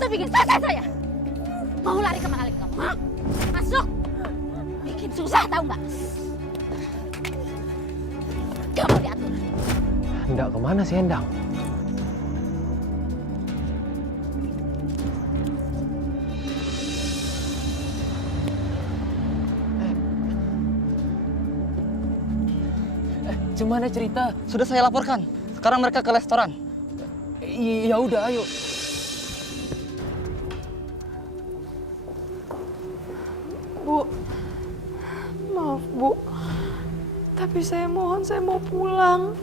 tuh bikin susah saya. Mau lari kemana lagi kamu? Hah? Masuk. Bikin susah tahu nggak? Gak mau diatur. Hendak kemana sih Endang? Gimana cerita? Sudah saya laporkan. Sekarang mereka ke restoran. Ya udah, ayo. Bu, maaf Bu, tapi saya mohon saya mau pulang.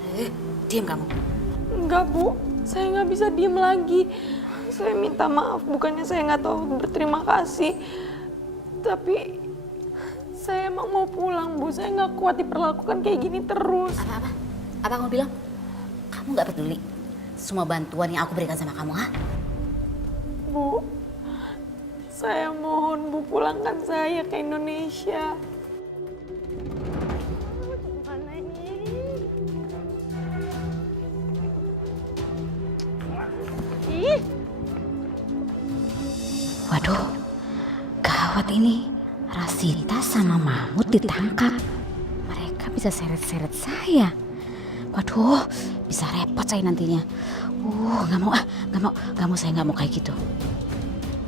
Diam kamu. Enggak Bu, saya nggak bisa diem lagi. Saya minta maaf, bukannya saya nggak tahu berterima kasih. Tapi saya emang mau pulang Bu, saya nggak kuat diperlakukan kayak gini terus. Apa? Apa kamu bilang? Kamu nggak peduli semua bantuan yang aku berikan sama kamu, ha? Bu, saya mohon Bu pulangkan saya ke Indonesia. Gimana ini? Ih, Waduh, gawat ini. Rasita sama Mahmud ditangkap. Mereka bisa seret-seret saya. Waduh, bisa repot saya nantinya. Nggak mau, saya nggak mau kayak gitu.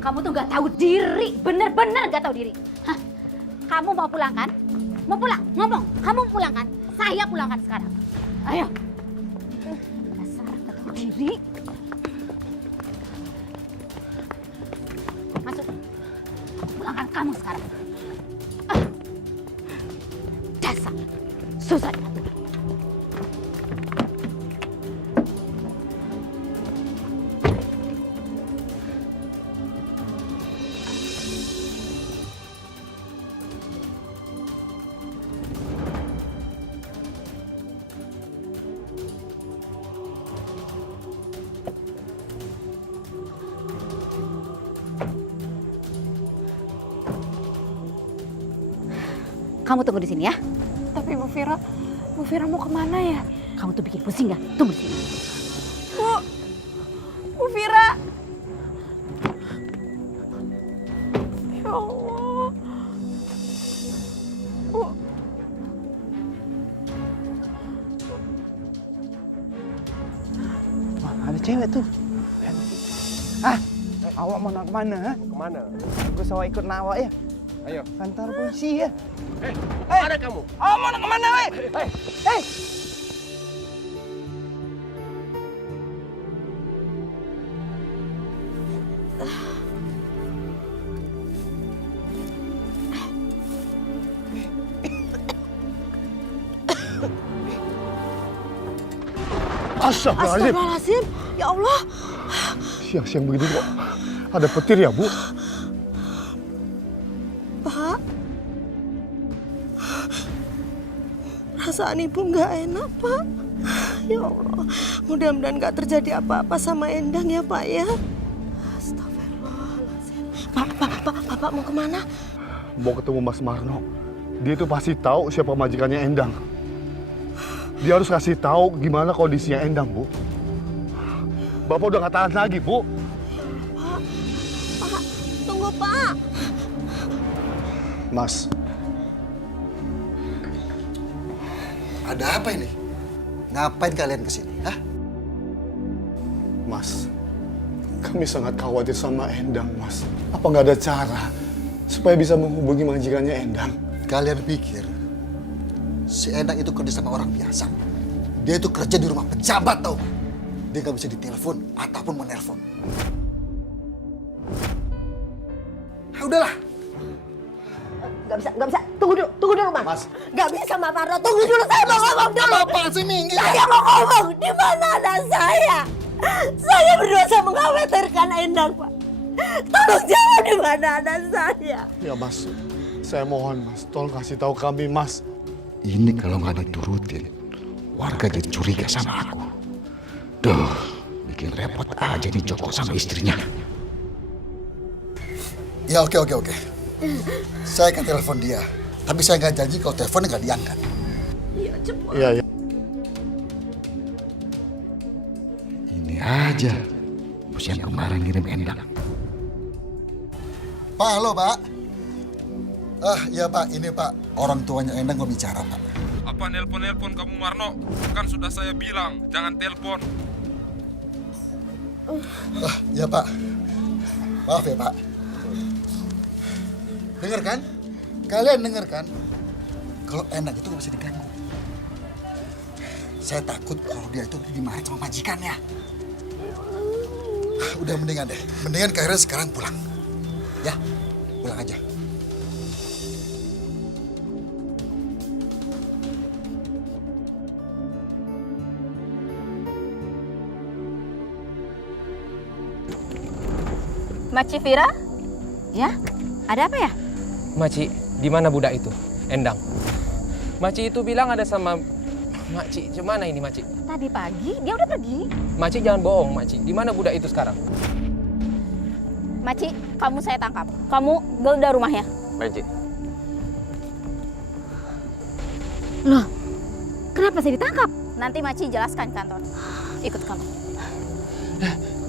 Kamu tuh nggak tahu diri, bener-bener nggak tahu diri. Hah? Kamu mau pulang kan? Mau pulang? Ngomong, kamu pulang kan? Saya pulangkan sekarang. Ayo. Dasar nggak tahu diri. Masuk. Pulangkan kamu sekarang. Dasar susah diatur. Kamu tunggu di sini ya. tapi Bu Vira mau kemana ya? Kamu tuh bikin pusing nggak? Tunggu di sini. Bu Vira. Ya Allah. Bu. Wah, ada cewek tuh. Awak mau nak kemana? Kemana? Aku sama ikut nak awak ya. Ayo. Kantor polisi ya. Mana kamu? Awak mau nak kemana, weh? Hei! Astagfirullahaladzim. Astagfirullahaladzim. Ya Allah. Siang-siang begini kok ada petir ya, Bu? Pak. Perasaan Ibu nggak enak, Pak. Ya Allah. Mudah-mudahan nggak terjadi apa-apa sama Endang ya, Pak ya. Astagfirullahaladzim. Bapak mau kemana? Mau ketemu Mas Marno. Dia tuh pasti tahu siapa majikannya Endang. Dia harus kasih tahu gimana kondisinya Endang, Bu. Bapak udah nggak tahan lagi, Bu. Pak, tunggu Pak. Mas, ada apa ini? Ngapain kalian kesini? Hah? Mas, kami sangat khawatir sama Endang, Mas. Apa nggak ada cara supaya bisa menghubungi majikannya Endang? Kalian pikir si Endang itu kerja sama orang biasa? Dia itu kerja di rumah pejabat, tau gak? Dia nggak bisa ditelepon ataupun menelpon. Ah, udahlah. Nggak bisa. Tunggu dulu, Mas. Nggak bisa, Mas Marno. Tunggu dulu, saya mau ngomong dulu. Apa sih, Minggi? Saya mau ngomong. Di mana anak saya? Saya berdosa mengkhawatirkan Endang, Pak. Tolong jawab di mana anak saya. Ya, Mas. Saya mohon, Mas. Tolong kasih tahu kami, Mas. Ini kalau nggak diturutin, warga jadi curiga sama aku. Duh, bikin repot aja nih Joko sama istrinya. Ya, oke. Saya akan telepon dia. Tapi saya nggak janji kalau teleponnya nggak diangkat. Iya, cepat. Iya. Ini aja, bos yang kemarin ngirim Endang. Pak, halo Pak. Ya Pak, ini Pak, orang tuanya Endang mau bicara Pak. Apa nelpon-nelpon kamu Marno? Kan sudah saya bilang, jangan telepon. Ya Pak, maaf ya Pak. Dengar kan? Kalian dengar kan? Kalau Endang itu nggak bisa diganggu. Saya takut kalau dia itu dimarahin sama majikannya. Udah mendingan deh. Mendingan Kak Heran sekarang pulang. Ya, pulang aja. Maci Vira? Ya, ada apa ya? Maci, di mana budak itu? Endang. Maci itu bilang ada sama Maci. Gimana ini Maci? Tadi pagi dia udah pergi. Maci jangan bohong Maci. Di mana budak itu sekarang? Maci, kamu saya tangkap. Kamu geledah rumahnya. Maci. Loh, kenapa saya ditangkap? Nanti Maci jelaskan kantor. Ikut kamu.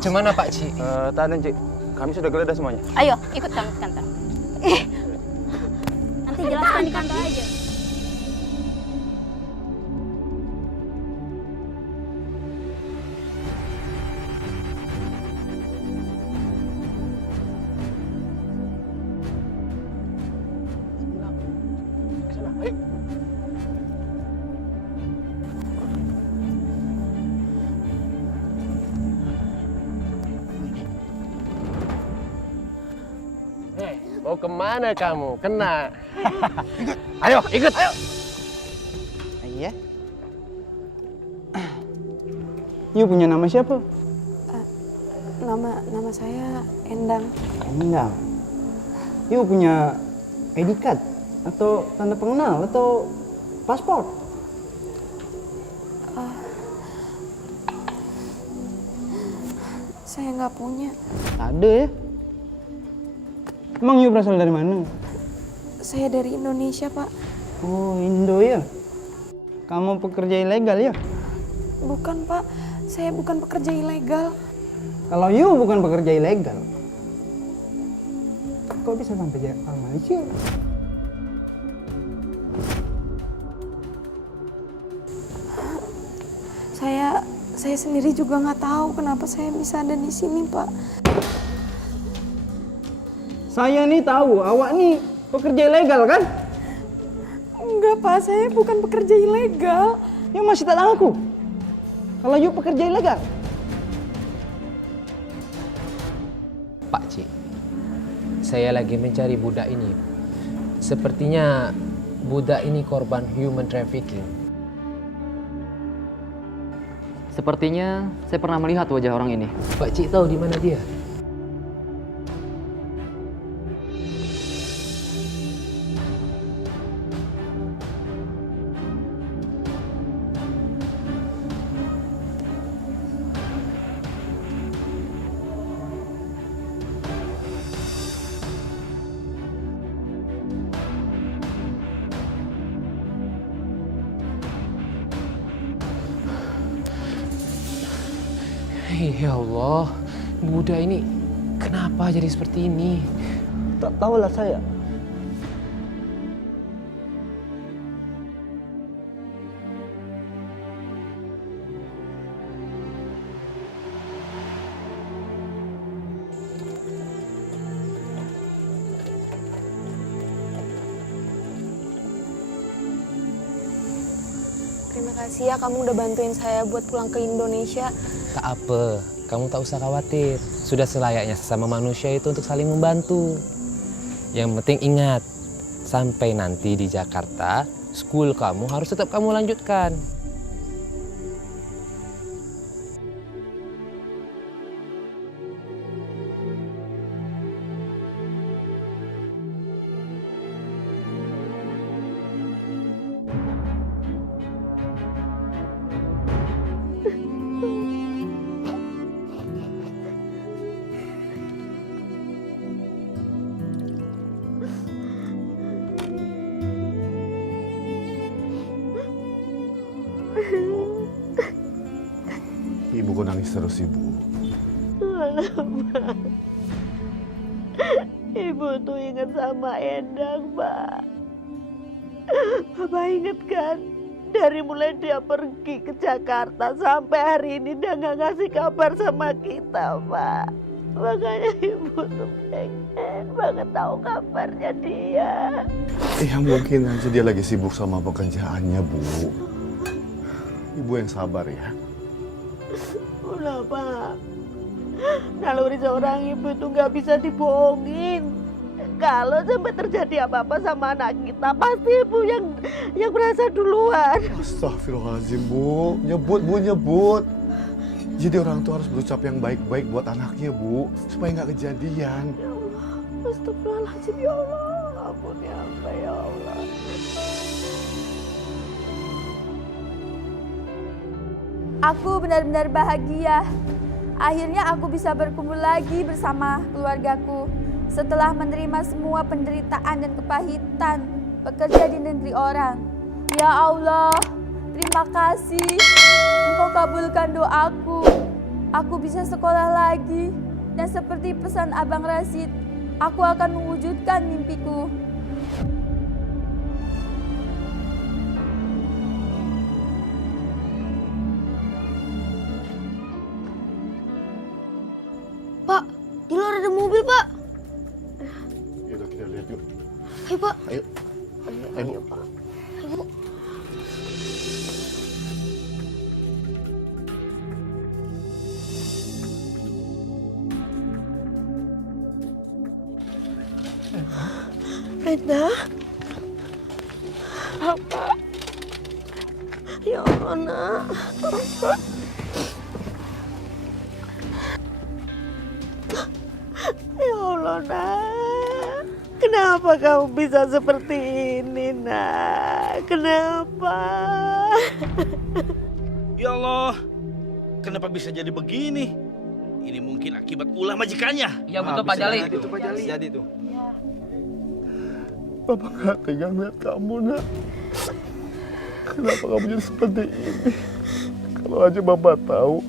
Gimana Pak Ci? Tahan Cik, kami sudah geledah semuanya. Ayo, ikut kami ke kantor. Nanti jelaskan di kantor aja. Mau kemana kamu? Kena. Ayo, ikut. Ayo. Iya. You punya nama siapa? Nama saya Endang. Endang. You punya ID card atau tanda pengenal atau paspor? Saya nggak punya. Ada ya. Emang you berasal dari mana? Saya dari Indonesia, Pak. Oh, Indo ya. Kamu pekerja ilegal ya? Bukan, Pak. Saya bukan pekerja ilegal. Kalau you bukan pekerja ilegal, kok bisa sampai ke Malaysia? Saya sendiri juga nggak tahu kenapa saya bisa ada di sini, Pak. Saya nih tahu, awak nih pekerja ilegal kan? Enggak, Pak. Saya bukan pekerja ilegal. You masih tak tahu aku? Kalau you pekerja ilegal? Pak Ci, saya lagi mencari budak ini. Sepertinya budak ini korban human trafficking. Sepertinya saya pernah melihat wajah orang ini. Pak Ci tahu di mana dia? Ya Allah, budak ini kenapa jadi seperti ini? Tak tahulah saya. Terima kasih ya kamu udah bantuin saya buat pulang ke Indonesia. Tak apa, kamu tak usah khawatir. Sudah selayaknya sesama manusia itu untuk saling membantu. Yang penting ingat, sampai nanti di Jakarta, school kamu harus tetap kamu lanjutkan. Ibu kok nangis terus, Ibu? Ibu tuh ingat sama Endang, Pak. Bapak inget kan? Dari mulai dia pergi ke Jakarta sampai hari ini dia nggak ngasih kabar sama kita, Pak. Makanya ibu tuh pengen banget tahu kabarnya dia. Ya mungkin aja dia lagi sibuk sama pekerjaannya, Bu. Ibu yang sabar ya. Udah, Pak. Naluri seorang ibu itu nggak bisa dibohongin. Kalau sampai terjadi apa-apa sama anak kita, pasti ibu yang merasa duluan. Astagfirullahaladzim, Bu. Nyebut, Bu, nyebut. Jadi orang tua harus berucap yang baik-baik buat anaknya, Bu. Supaya nggak kejadian. Ya Allah, astagfirullahaladzim, ya Allah. Ampuni hamba, ya Allah. Aku benar-benar bahagia. Akhirnya aku bisa berkumpul lagi bersama keluargaku. Setelah menerima semua penderitaan dan kepahitan bekerja di negeri orang. Ya Allah, terima kasih. Engkau kabulkan doaku. Aku bisa sekolah lagi. Dan seperti pesan Abang Rasid, aku akan mewujudkan mimpiku. Pak, di luar ada mobil, Pak. Yaudah, kita lihat yuk. Ayo, Pak. Ayo. Ayo, Bu. Ayo, Bu. Endang? Apa? Ya Allah, Nak. Ya Allah, Nak. Kenapa kamu bisa seperti ini, Nak? Kenapa? Ya Allah, kenapa bisa jadi begini? Ini mungkin akibat ulah majikannya. Iya betul Pak Jali. Itu Pak Jali. Jadi tuh. Bapak nggak tega melihat kamu, Nak. Kenapa kamu jadi seperti ini? Kalau aja Bapak tahu,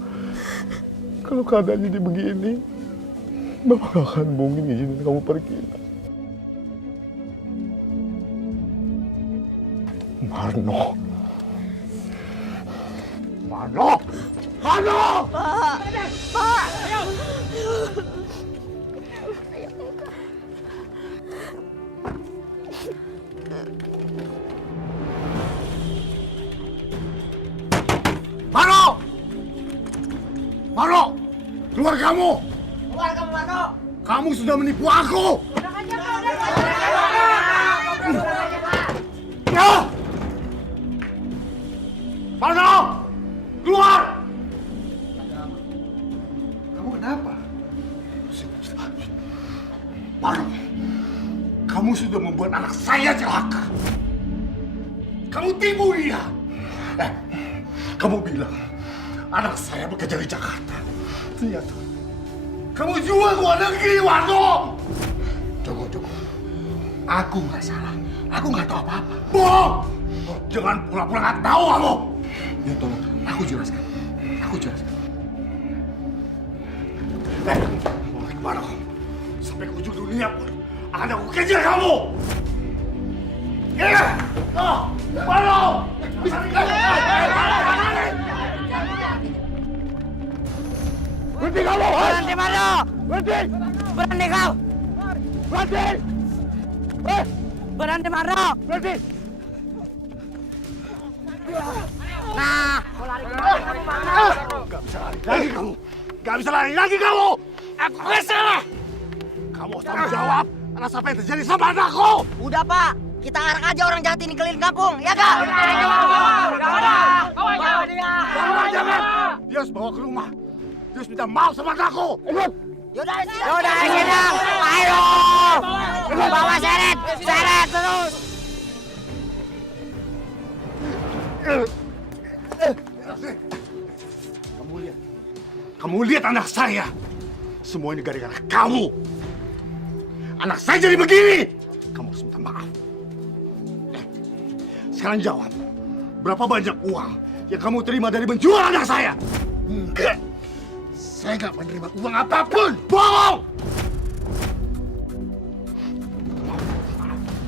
kalau keadaannya jadi begini, Bapak gak akan mungkin izinin kamu pergi, Nak. Marno! Marno! Marno! Pak! Pak! Marno! Marno! Keluar kamu! Keluar kamu, Marno! Kamu sudah menipu aku! Ya! Marno! Keluar! Kamu kenapa? Marno, kamu sudah membuat anak saya celaka. Kamu tipu dia. Kamu bilang anak saya bekerja di Jakarta. Ternyata kamu jual ke luar negeri, Warno. Joko. Aku nggak salah. Aku nggak tahu apa-apa. Bohong! Jangan pura-pura nggak tahu kamu. Ya tolong, aku jelaskan. Mau kemana kamu? Sampai ke ujung dunia pun akan aku kejar kamu. Iya! Warno! Berhenti kamu! Berhenti, Marno! Berhenti! Berhenti kau! Berhenti! Berhenti, Marno! Berhenti! Nah, mau lari kemana kamu, Marno? Gak bisa lari lagi kamu! Aku gak salah! Kamu harus tanggung jawab atas apa yang terjadi sama anakku! Udah, Pak. Kita arak aja orang jahat ini keliling kampung, ya Kak? Bawa jangan! Dia harus bawa ke rumah. Dia harus minta maaf sama anakku. Ikut! Yaudah, sini. Ayo! Bawa seret terus! Kamu lihat anak saya. Semua ini gara-gara kamu. Anak saya jadi begini. Kamu harus minta maaf. Sekarang jawab. Berapa banyak uang yang kamu terima dari menjual anak saya? Enggak. Saya nggak menerima uang apapun. Bohong!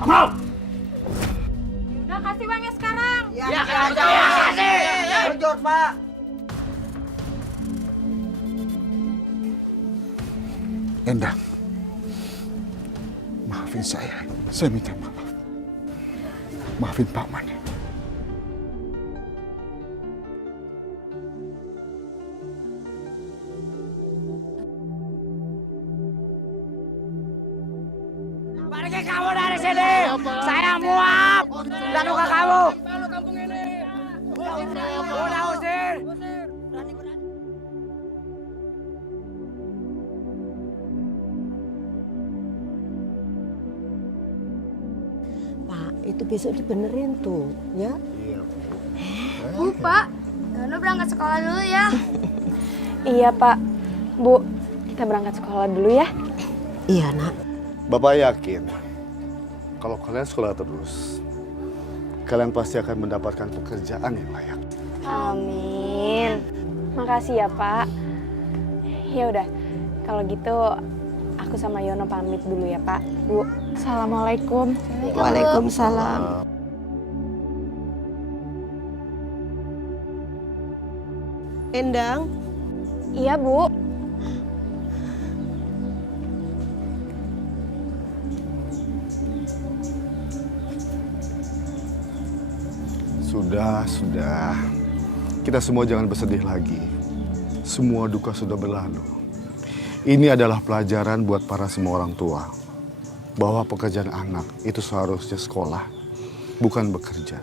Nggak mau. Udah kasih uangnya sekarang. Ya, kasih. Berjot, Pak. Endang, maafin saya minta maaf. Maafin Pak Man. Pergi kamu dari sini. Saya muak. Dan muka kamu. Udah usir. Pak, itu besok dibenerin tuh, ya? Bu, Pak, Yono berangkat sekolah dulu ya. Iya Pak. Bu, kita berangkat sekolah dulu ya. Iya, Nak. Bapak yakin kalau kalian sekolah terus, kalian pasti akan mendapatkan pekerjaan yang layak. Amin. Makasih ya Pak. Ya udah, kalau gitu aku sama Yono pamit dulu ya Pak. Bu, assalamualaikum. Waalaikumsalam. Endang, Iya Bu. Sudah. Kita semua jangan bersedih lagi. Semua duka sudah berlalu. Ini adalah pelajaran buat para semua orang tua. Bahwa pekerjaan anak itu seharusnya sekolah, bukan bekerja.